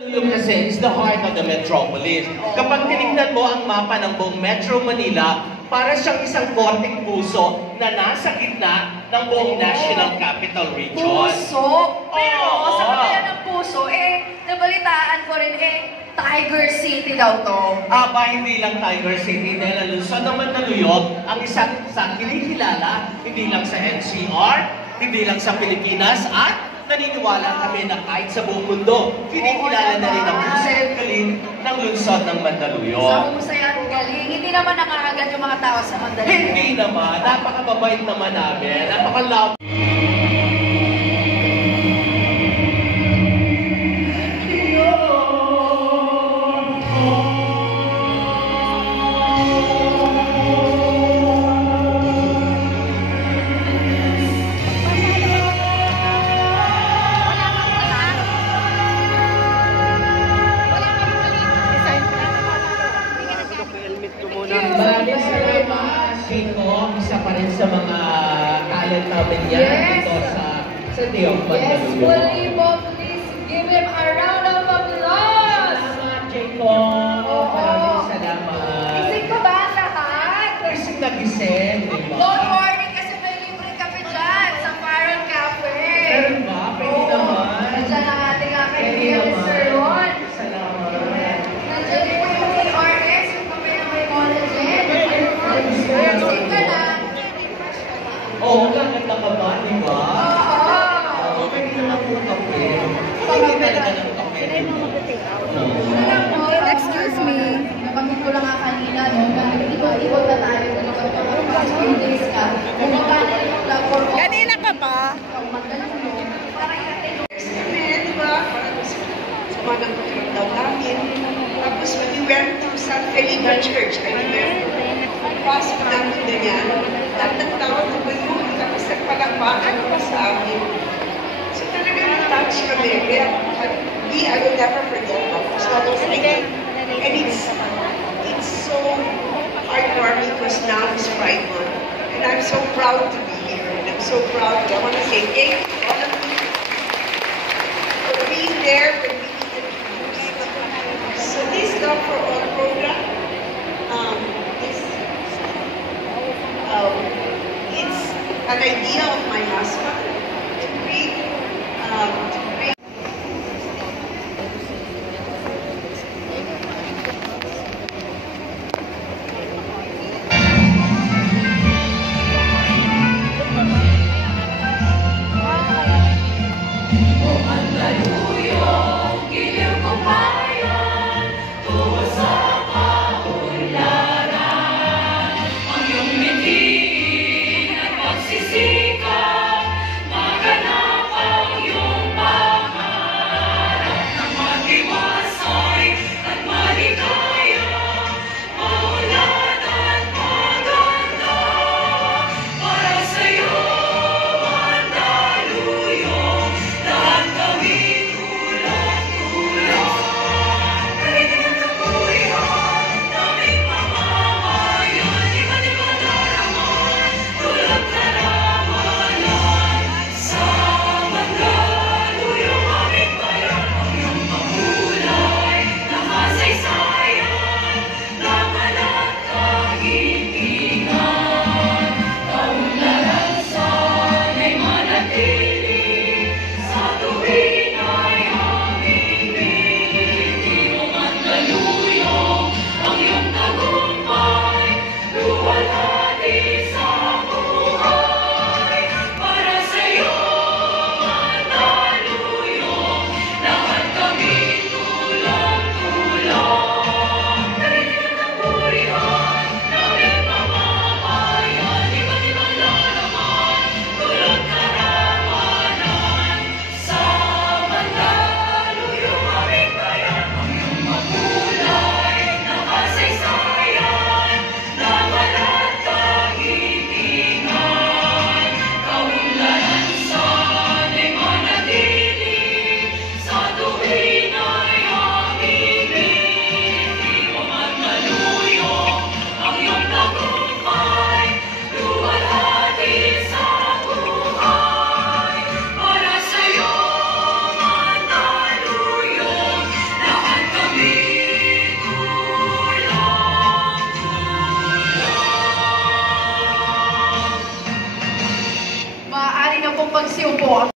Yung kasi is the heart of the metropolis. Kapag tinignan mo ang mapa ng buong Metro Manila, para siyang isang korteng puso na nasa gitna ng buong National Capital Region. Puso? Pero sa kabila ng puso, nabalitaan ko rin, Tiger City daw to. Hindi lang Tiger City, dahil Luzon naman naluyog ang isang kinikilala, hindi lang sa NCR, hindi lang sa Pilipinas, at naniniwala kami na kahit sa buong mundo, kinikilala na rin ang husay galing ng lungsod ng Mandaluyong. Sa husay at galing, hindi naman nakakagat yung mga tao sa Mandaluyong. Hindi naman, napakababait naman namin, napakalap. Maraming salamat, Chico. Isa pa rin sa mga talent namin yan dito sa Day of Mandaluyong. Yes, Olivo, please give him a round of applause! Salamat, Chico. Maraming salamat. Gising ko ba ang lahat? Gising na gising, di ba? Don't worry kasi may libre kape dyan sa Farron Cafe. Pero ba? Pwede naman. Nandiyan ang ating kaibigan, Mr. Ron. Salamat. Nandiyan din po yung ARS, yung kape na may collagen. Gising ka na. Oo, gaganda ka ba, di ba? Oo. Pwede naman po kape. Pwede talaga ng kape. Excuse me. Nabanggit ko lang nga kanina, no? Ikot-ikot na tayo. Kung days ka. Kung magkano yung platform. Kanina ka pa? Kung magaling mo. Parang natin. Di ba? Sumanang daw namin. Tapos when we went to San Felipe Church, I remember, pasok namin ganyan, at nagtawag ko ba yun, tapos nagpalakpakan pa sa amin. So talaga na-touch kami. Kaya, I will never forget that. So, and it's so heartwarming because now it's Pride Month. And I'm so proud to be here. And I'm so proud. I want to say thank you to all of you for being there when we needed you. So this Love for All program, it's an idea of my husband to create magsiupo ang